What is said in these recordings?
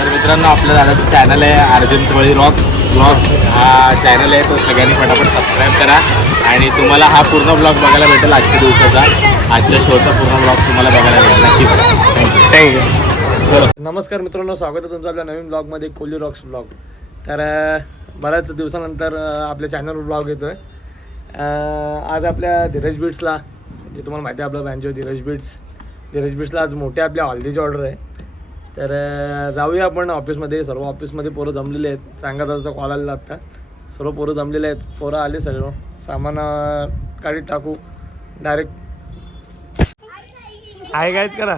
तर मित्रांनो आपल्या दादाचं चॅनल आहे अर्जुन तवळी रॉक्स ब्लॉग्स हा चॅनल आहे, तो सगळ्यांनी फटाफट सबस्क्राईब करा आणि तुम्हाला हा पूर्ण ब्लॉग बघायला भेटेल आजच्या दिवसाचा, आजच्या शोचा पूर्ण ब्लॉग तुम्हाला बघायला भेटेल. नक्की बघा. थँक्यू. नमस्कार मित्रांनो, स्वागत आहे तुमचं आपल्या नवीन ब्लॉगमध्ये कोहली रॉक्स ब्लॉग. तर बऱ्याच दिवसानंतर आपल्या चॅनलवर ब्लॉग येतो आहे. आज आपल्या धीरज बीट्सला, जे तुम्हाला माहिती आहे आपला बँजो धीरज बीट्सला आज मोठ्या आपल्या हल्दीची ऑर्डर आहे. तर जाऊया आपण ऑफिसमध्ये. सर्व ऑफिसमध्ये पोरं जमलेले आहेत. सांगा त्याचा कॉल आलेला आत्ता. सर्व पोरं जमलेले आहेत. पोरं आले सगळं, सामान गाडीत टाकू डायरेक्ट. आहे कायच करा.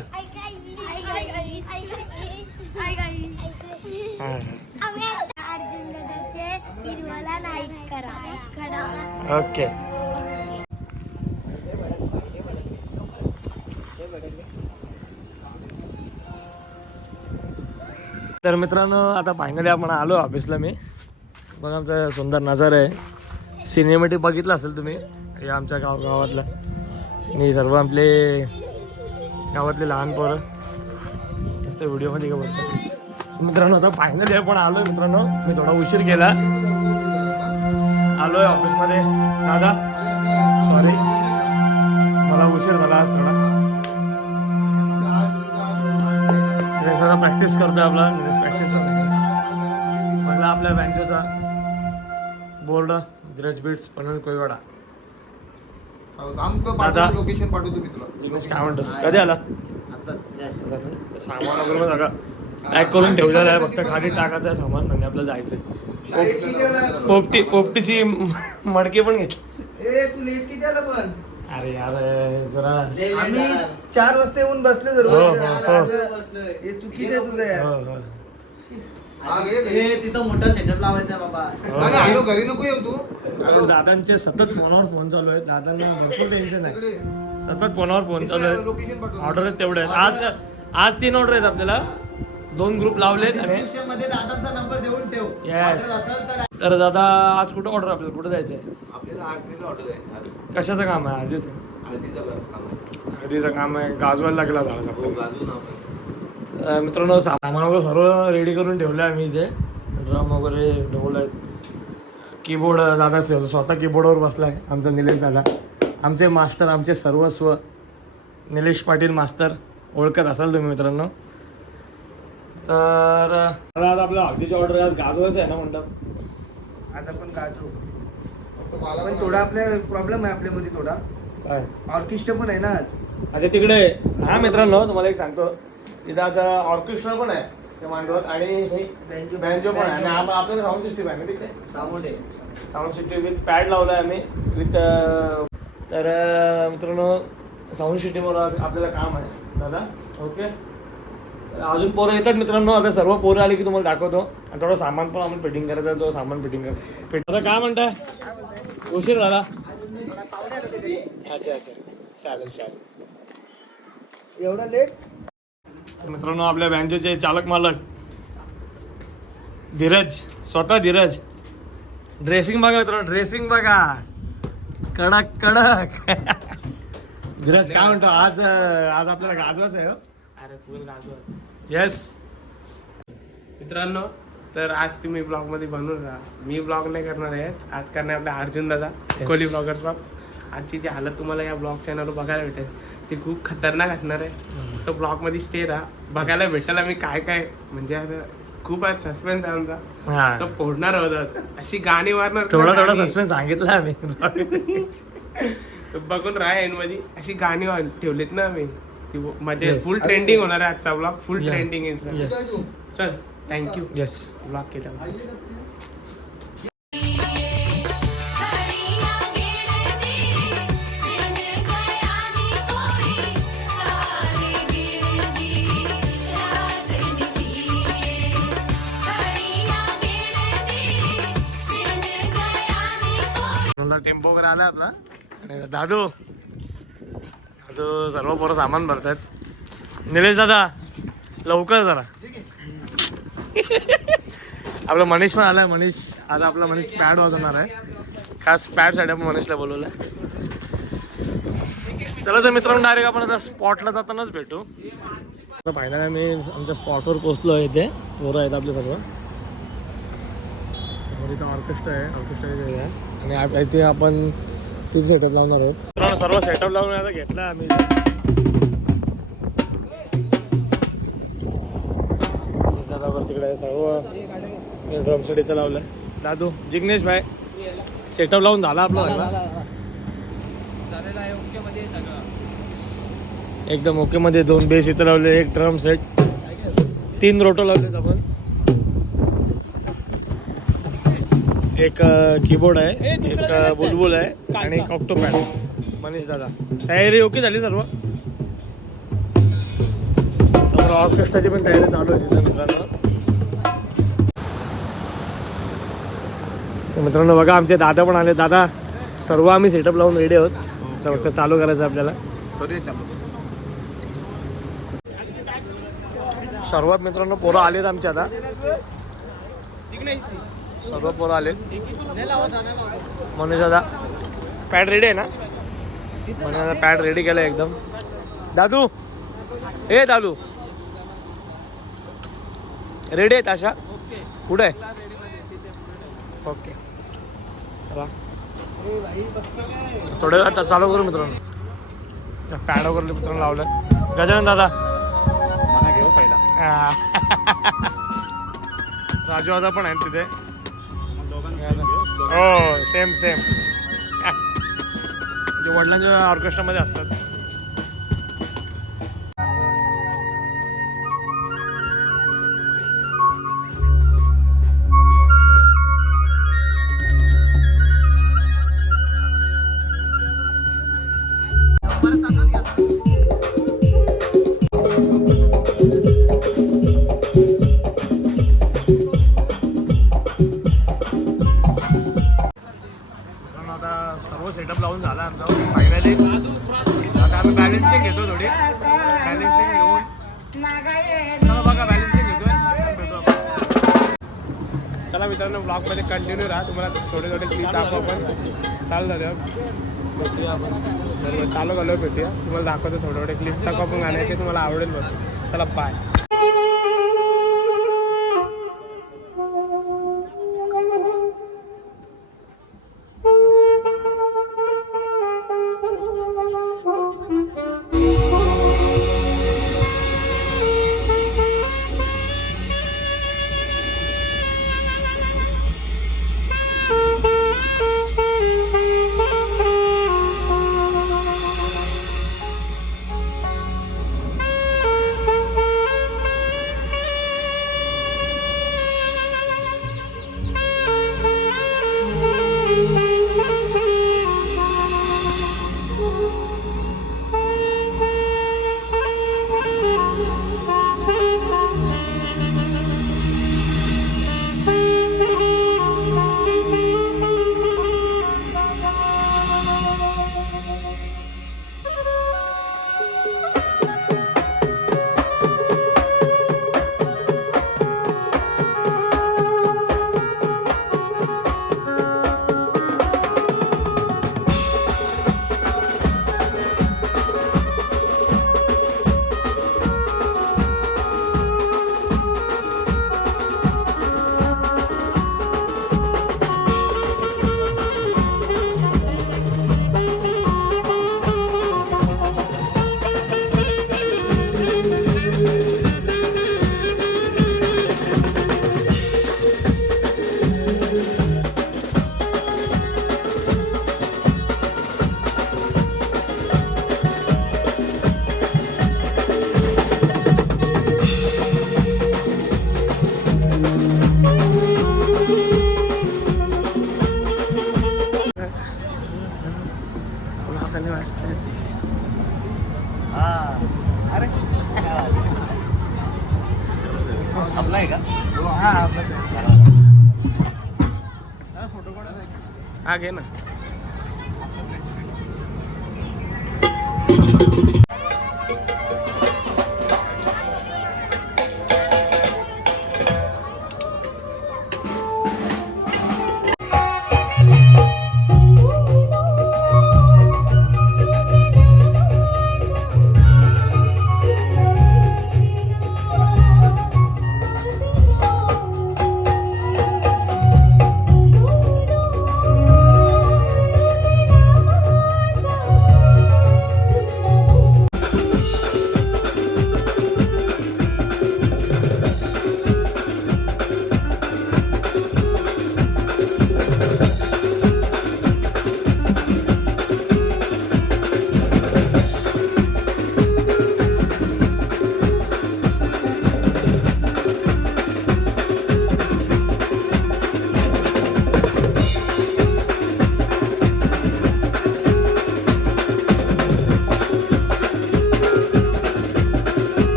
ओके. तर मित्रांनो आता फायनली आपण आलो ऑफिसला. मी मग आमचा सुंदर नजारा आहे. सिनेमॅटिक बघितलं असेल तुम्ही, हे आमच्या गावातलं आणि सर्व आपले गावातले लहान पोरं मस्त व्हिडिओमध्ये का बघतो. मित्रांनो आता फायनली आपण आलो आहे. मित्रांनो मी थोडा उशीर केला, आलो आहे ऑफिसमध्ये. दादा सॉरी, मला उशीर झाला आज थोडा. सगळं प्रॅक्टिस करतोय आपला प्रॅक्टिस म्हटलं आपल्या बँकेचा बोर्ड धीरज बीट्स पनवेल कोयवाडा. दादा लोकेशन पाठवतो मी तुला. जिग्नेश काय म्हणतोस, कधी आला? सामान वगैरे सगळं पॅक करून ठेवलेलं आहे, फक्त खाली टाकायचं आहे सामान आणि आपलं जायचंय. पोपटीची मडकी पण घेतली. तू लेट किती आला पण? अरे यार जरा आम्ही 4 वाजता येऊन बसले सर्व. हो. हे चुकीचं आहे तुझं यार. हो. तिथं मोठा सेटअप लावायचा बाबा. अरे आलो, घरी नको येऊ तू. कारण दादांचे सतत फोनवर फोन चालू आहे. दादांना भरपूर टेन्शन आहे, सतत फोनवर फोन चालू आहे. लोकेशन पाठवतो. ऑर्डर आहेत तेवढे आहेत. आज 3 ऑर्डर आहेत आपल्याला, 2 ग्रुप लावलेत. आणि Description मध्ये दादांचा नंबर देऊन ठेव. Yes. Order असेल तर तर दादा आज कुठं ऑर्डर आपल्याला कुठं जायचं आहे? आपल्याला आठवीला ऑर्डर आहे. कशाचं काम आहे? आधीच हळदीचं काम आहे. हळदीचं काम आहे, गाजवायला लागला झाड आपल्याला. गाजून आपण. मित्रांनो सामान वगैरे सर्व रेडी करून ठेवलं आहे आम्ही इथे. ड्रम वगैरे ढोल आहेत, कीबोर्ड दादा स्वतः कीबोर्डवर बसला आहे आमचा निलेश दादा. आमचे मास्टर, आमचे सर्वस्व निलेश पाटील मास्तर, ओळखत असाल तुम्ही मित्रांनो. तर आज आपल्या हळदीची ऑर्डर आज गाजवायचं आहे ना मंडप. आज आपण गाजू. पण थोडा आपल्या प्रॉब्लेम आहे आपल्यामध्ये थोडा. काय ऑर्केस्ट्रा पण आहे ना आज. अच्छा तिकडे. हा मित्रांनो तुम्हाला एक सांगतो, तिथं आता ऑर्केस्ट्रा पण आहे त्या मांडवात आणि बँजो पण आहे. आणि आपल्याला साऊंड सिस्टीम आहे ना तिथे. साऊंड सिस्टीम विथ पॅड लावला आहे आम्ही विथ. तर मित्रांनो साऊंड सिस्टीमवर आपल्याला काम आहे दादा. ओके. अजून पोरं येतात मित्रांनो. आता सर्व पोरं आली की तुम्हाला दाखवतो. आणि थोडं सामान पण आपण फिटिंग करायचं आहे, तो सामान फिटिंग आता काय म्हणताय? उशीर झाला. अच्छा चालेल. एवढा लेट? मित्रांनो आपल्या बँकेचे चालक मालक धीरज, स्वतः धीरज. ड्रेसिंग बघा मित्रांनो, ड्रेसिंग बघा, कडक. धीरज काय म्हणतो आज आपल्याला गाजवाच आहे. अरे फुल गाजवा. येस मित्रांनो, तर आज तुम्ही ब्लॉग मध्ये बनवून राहा. मी ब्लॉग नाही करणार आहे आज, करणार आपल्या अर्जुन दादा कोहली ब्लॉगर ब्लॉग. आजची जी हालत तुम्हाला या ब्लॉग चॅनलवर बघायला भेटेल ती खूप खतरनाक असणार आहे. तो ब्लॉग मध्ये स्टे राहा, बघायला भेटेल आम्ही काय म्हणजे आता खूप आज सस्पेन्स आहे आमचा. तो फोडणार आहोत, अशी गाणी मारणार. थोडा सस्पेन्स सांगितलं आम्ही. बघून राहा एंड मध्ये. अशी गाणी ठेवलीत ना आम्ही, ती म्हणजे फुल ट्रेंडिंग होणार आहे आजचा ब्लॉग. फुल ट्रेंडिंग आहे. चल थँक्यू. येस. ब्लॉग केला. टेम्पो वगैरे आला आपला. आणि दादू सर्व पोरं सामान भरतात. निलेश दादा लवकर जरा. आपला मनीष पण आलाय. मनीष आज आपला मनीष पॅड वाजवणार आहे. खास पॅडसाठी आपण मनीषला बोलवलं आहे. चला तर मित्रांनो डायरेक्ट आपण आता स्पॉटला जातानाच भेटू. फायनल आम्ही आमच्या स्पॉटवर पोहोचलो आहे. इथे पोरं आहेत आपले सर्व. समोर इथं ऑर्केस्ट्रा आहे. ऑर्केस्ट्रा आणि इथे आपण तिथे सेटअप लावणार आहोत. सर्व सेटअप लावून आता घेतला आम्ही. तिकडे सर्व ड्रम सेट इथं लावलं. दादू जिग्नेश भाई सेटअप लावून झाला आपला एकदम ओके मध्ये. 2 बेस इथं लावले, 1 ड्रम सेट, 3 रोटो लावलेत आपण, 1 कीबोर्ड आहे, 1 बुलबुल आहे आणि 1 ऑक्टोपॅड. मनीष दादा तयारी ओके झाली सर्व. समोर ऑर्केस्ट्राची पण तयारी चालू आहे तिथं मित्रांनो. मित्रांनो बघा आमचे दादा पण आले. दादा सर्व आम्ही सेटअप लावून रेडी आहोत. तर फक्त चालू करायचं आपल्याला. सर्वात मित्रांनो पोरं आलेत आमचे आता. सर्व पोरं आलेत. मनीष दादा पॅड रेडी आहे ना? मनीष दादा पॅड रेडी केलं एकदम. दादू हे दादू रेडी आहेत अशा? कुठे आहे? ओके चला थोड्या वेळात चालू करू मित्रांनो. पॅड वगैरे मित्रांनो लावलं. गजानन दादा मला घेऊ पहिला. राजू दादा पण आहेत तिथे. हो सेम म्हणजे वडिलांच्या ऑर्केस्ट्रामध्ये असतात. सर्व सेटअप लावून झाला आमचा फायनली. आता आम्ही बॅलेन्सिंग घेतो थोडी. बॅलेन्सिंग घेऊन चला बघा बॅलेन्सिंग घेतोय. चला मित्रांनो ब्लॉगमध्ये कंटिन्यू राहा. तुम्हाला थोडे क्लिप दाखवू आपण. चालू झालं भेटूया आपण. बरोबर चालू झालं भेटूया. तुम्हाला दाखवतो थोडे क्लिप दाखवू आपण गाण्याचे. तुम्हाला आवडेल बघ. चला बाय. आपला आहे का? हा घे ना.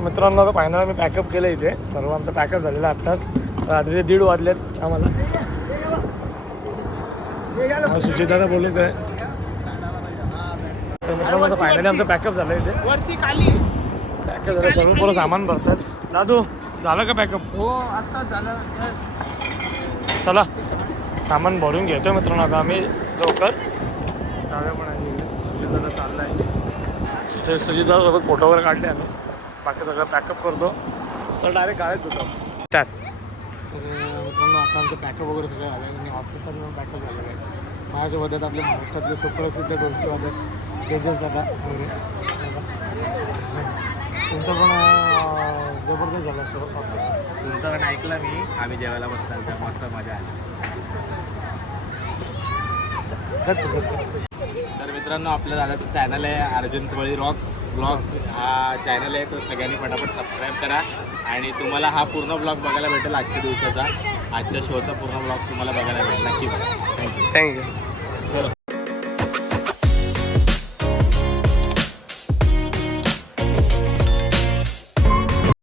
मित्रांनो आता फायनल आम्ही पॅकअप केलं इथे सर्व आमचं पॅकअप झालेलं आहे आत्ताच रात्रीचे 1:30 वाजलेत आम्हाला सुजितदादा बोलत आहे तर मित्रांनो आता फायनली आमचं पॅकअप झालं इथे वरती खाली पॅकअप झालं सर्व पूर्ण सामान भरतात दादू झालं का पॅकअप हो आता झालं चला सामान भरून घेतो मित्रांनो आता आम्ही लवकर जाऊया पण आहे सुजितदादा चालला आहे सुजितदादा सोबत फोटो वगैरे काढले आम्ही बाकी सगळं पॅकअप करतो चल डायरेक्ट गाडीत होतो स्टार्ट तर मित्रांनो आता आमचं पॅकअप वगैरे सगळं झालं आहे आणि ऑफिसला पॅकअप झालेलं आहे माझ्यासोबत आपले महाराष्ट्रातले सुप्रसिद्ध ढोलकीवादक तेजस दादा वगैरे तुमचं पण जबरदस्त झालं सोबत तुमचं पण ऐकलं मी आम्ही जेवायला बसला तर मस्त मजा आली तर मित्रांनो आपल्या दादाचं चॅनल आहे अर्जुन तवळी ब्लॉग्स हा चॅनल आहे तो सगळ्यांनी पटापट सबस्क्राईब करा आणि तुम्हाला हा पूर्ण ब्लॉग बघायला भेटेल आजच्या दिवसाचा आजच्या शोचा पूर्ण ब्लॉग तुम्हाला बघायला भेटेल नक्की बघा थँक्यू थँक्यू